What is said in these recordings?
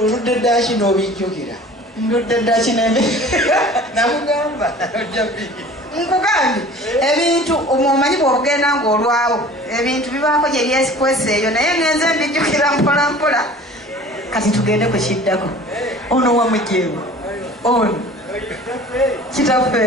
oludde ddaaki n'obijjukira ndudde ddaaki namugamba nkugambye ebintu omumanyi bw'ogenda ng'olwawo ebintu bibaako gye byesikwesa eyo naye ngenze mbijjukira mpola mpola kati tugende ku kiddako ono wamujeewo ono kitaffe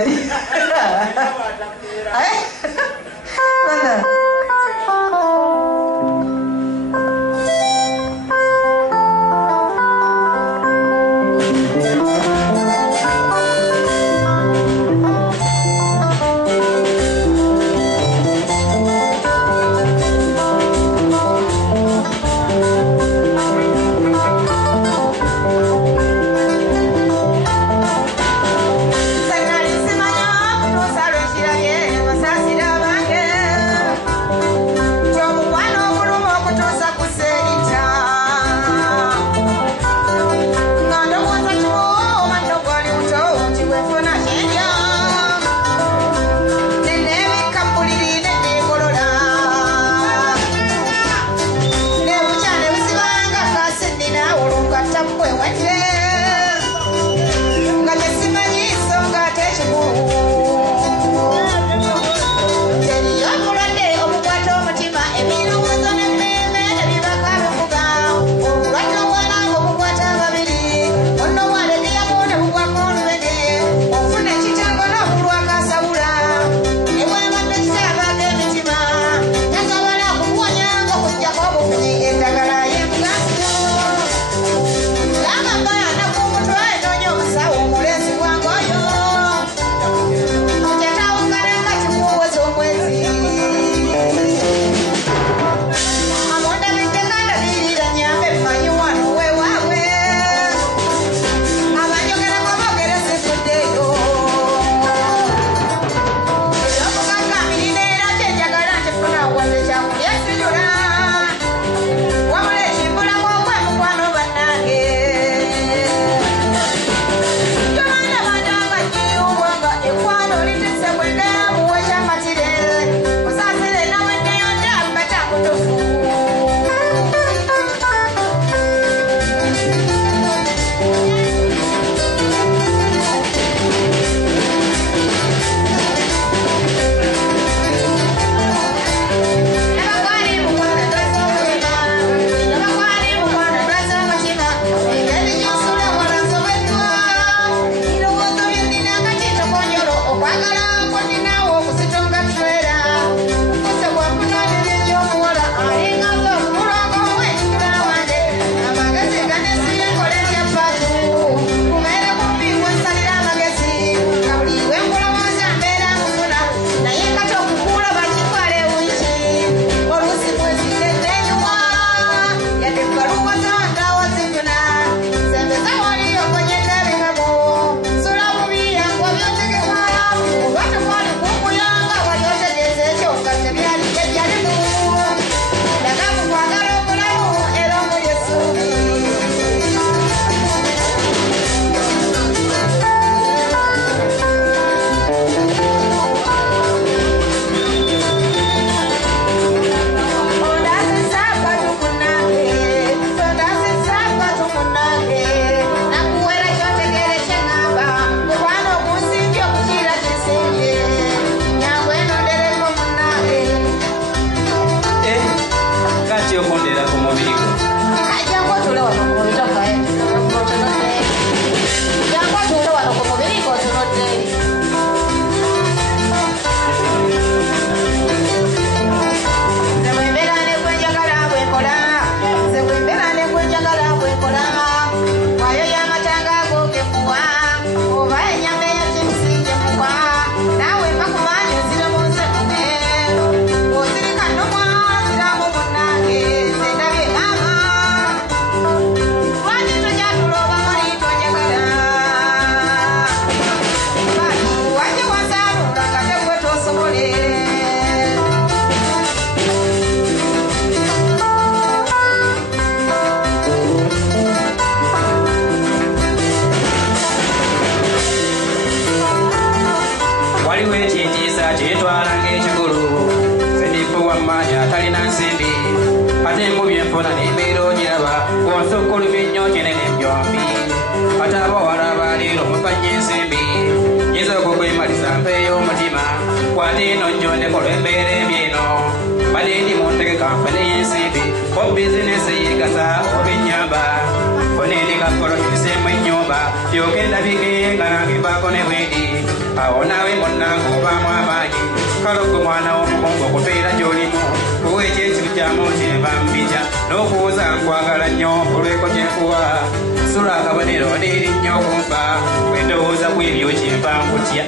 yombi ataba walabaliro mupanyesembi yizo kukwemaliza mpeyo mutima kwatino njonde kolembere byeno balindi monteke kampani yensimbi o bizinesi yigasa obinyamba oneni kakolo kisemu inyumba yogenda bigenga nangibako ne bwedi awo nawe monango obamu amaanyi kalogo mwana w'omugongo okubeera gy'olimu kuwa ekyekiru kyamu kyeva mbija n'okuwuza nkwagala nnyo olweko kyenkuwa sula akabonero ndiri nnyo okumpa bwendowooza bw'ebyo kyenva nkutya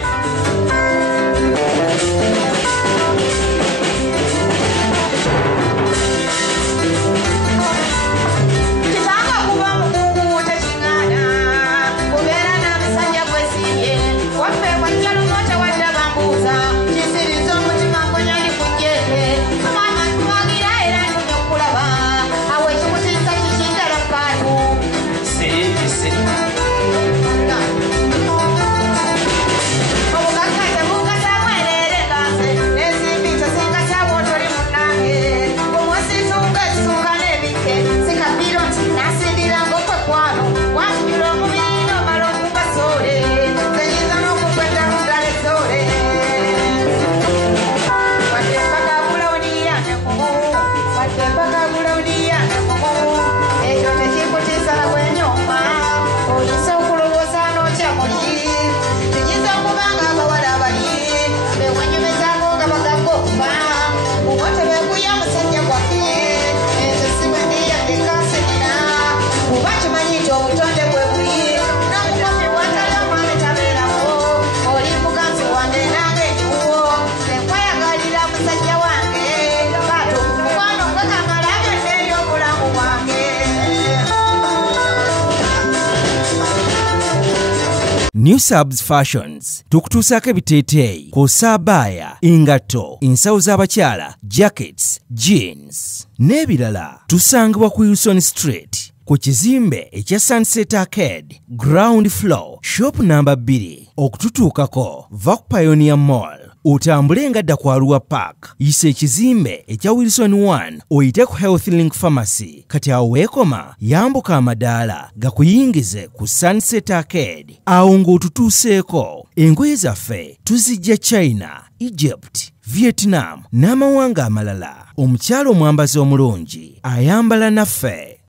New Subs Fashions tukutuusako ebiteeteeyi kw'ossa abaya, engatto, ensawo z'abakyala, jackets, jeans n'ebirala. Tusangibwa ku Wilson Street ku kizimbe ekya Sunset Arcade ground floor shop number 2. Okututuukako va ku Pioneer Mall otambule ngadda ku Arua Park yisa ekizimbe ekya Wilson 1 oyite ku Health Link Pharmacy. Kati awo weekoma yambuka amadaala gakuyingize ku Sunset Arcade awo ng'otutuuseeko. Engoye zaffe tuzijja China, Egypt, Vietnam n'amawanga amalala. Omukyala omwambazi omulungi ayambala naffe.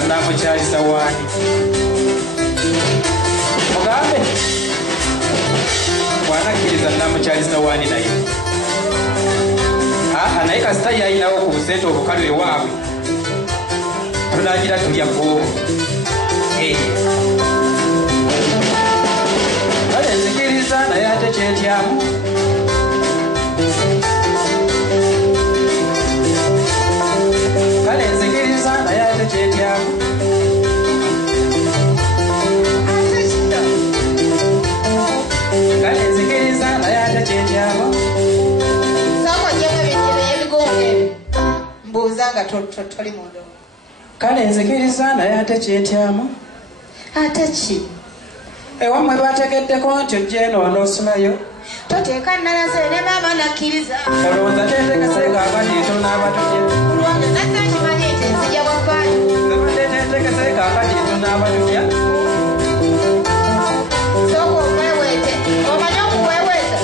nakkiriza namukyalisa wani mugambe bwanakkiriza namukyalisa wani naye naye kasita yayinawo ku busente obukalu ewaabwe tunagira tulya goobo kale nzikiriza naye ate kyetyamu kale nzikiriza naye ate kyetyamu kale nzikiriza naye ate kyetyamu mbuuza nga toli mundo kale nzikiriza naye ate kyetyamu ate ki ewammwe bategeddeko nti ojja eno wanoosulayo toteeka nalaze ne maama nakkiriza olowooza teetegese kaakati tunaabatuye kulwange nazze kimanyi nti nzija bwavaayo zabadde teetegese kaakati tunaabatuya sooka okweweete omanyi okuweweeta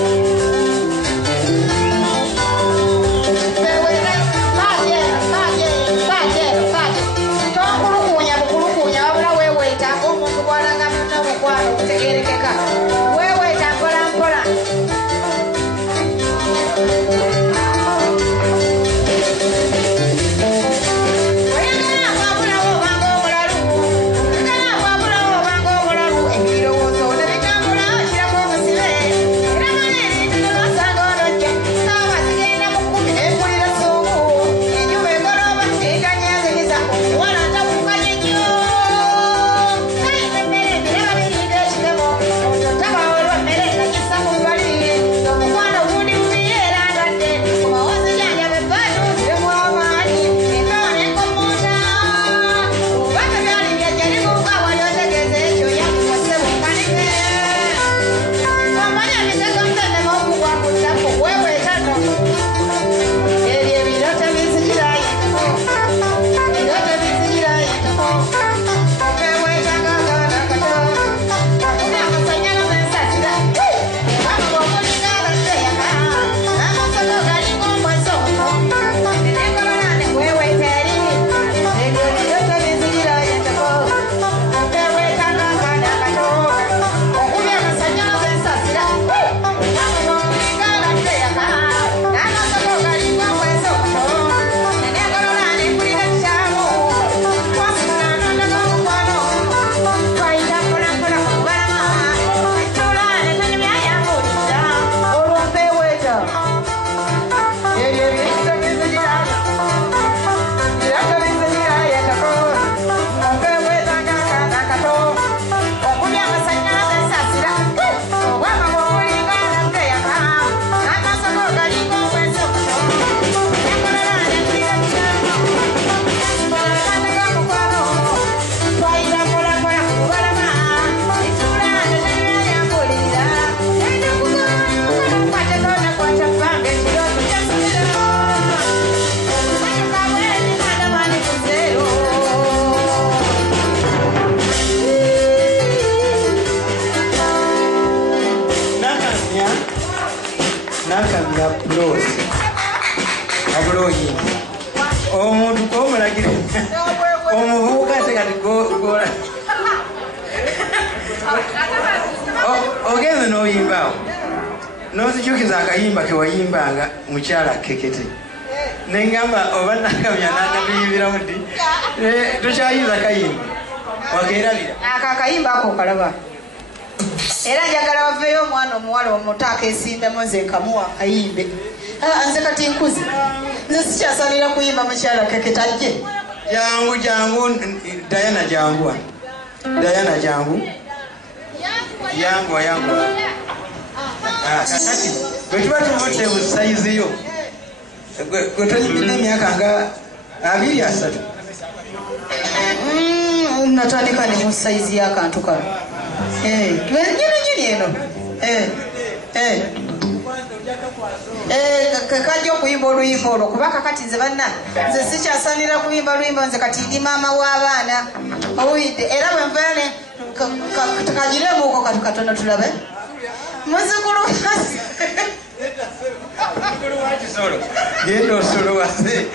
tonkulukuunya bukulukuunya wabula weweeta omuntu bwalaga munno mukwano okutegerekeka weweeta mpola mpola nakamya bulozi abuloyi omuntu komulagire omuvubuka tekati gola ogenze noyimbawo nozikyukiza akayimba kewayimbanga mukyala kekete nengamba oba nakamya nanabiyimbiramu ddi tokyayinza kayimba wakerabira akakayimba ako kalaba era njagala waveyo omwana omuwala omuto akesindemu nze nkamuwa ayimbe nze kati nkuzi nze sikyasalira kuyimba mukyala keketajje jangu Diana jangu kakati bwetuba tuvudde mu sayizi yo gwetonyimira emyaka nga 23 natandika ne mu sayizi y'akantu kano nyini eno kajja okuyimba oluyimba olwo kuba kakati nze banna nze sikyasanira kuyimba luyimba nze kati ndi maama w'abaana owidde era bwenvaane kagiremu kati katono tulabe muzukulu genda osolo wase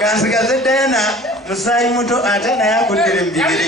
kansigaze Diana Musaayi muto ate naye akuddire mu bibiri.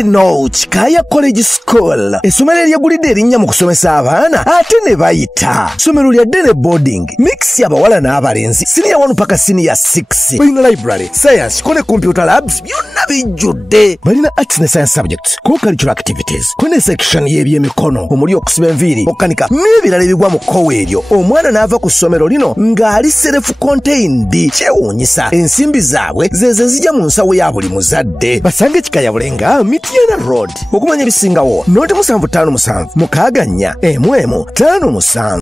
Yino Chikaya College School essomero eryagulidde erinnya mu kusomesa abaana ate ne bayita ssomero lya ddene boarding mix y'abawala n'abalenzi senior 1 paka senior 6 balina library science ko ne computer labs byonna bijjudde balina arts ne science subjects co-curricular activities ko ne section y'ebyemikono omuli okusiba enviiri okukanika n'ebirala ebigwa mu kkowe eryo omwana n'ava ku ssomero lino ng'ali self contained kyewuunyisa ensimbi zaabwe zeze zijja mu nsawo ya buli muzadde basange Chikaya Bulenga Mitiana Road okumanya ebisingawo noti 757 mukaaga 4 11 5 7